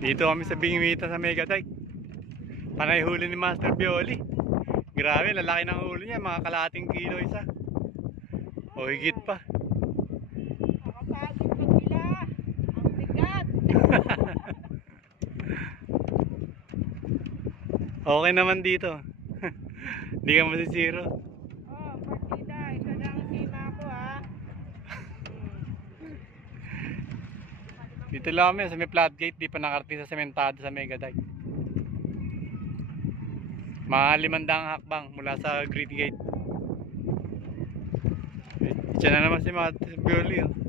Dito kami sa Bingwita sa Megadike. Panay huli ni Master Bioli. Grabe, lalaki ng huli niya. Mga kalahating kilo isa. O higit pa. Nakapagod pag sila. Ang bigat. Okay naman dito. Hindi ka masisiro. Oh, partida. Ito lang ang sima ko ha. Dito lang kami sa may floodgate. Di pa nakarating sa sementado sa Megadike. Mga 500 hakbang mula sa Green Gate. Diyan na naman si Master Bioli. Oh.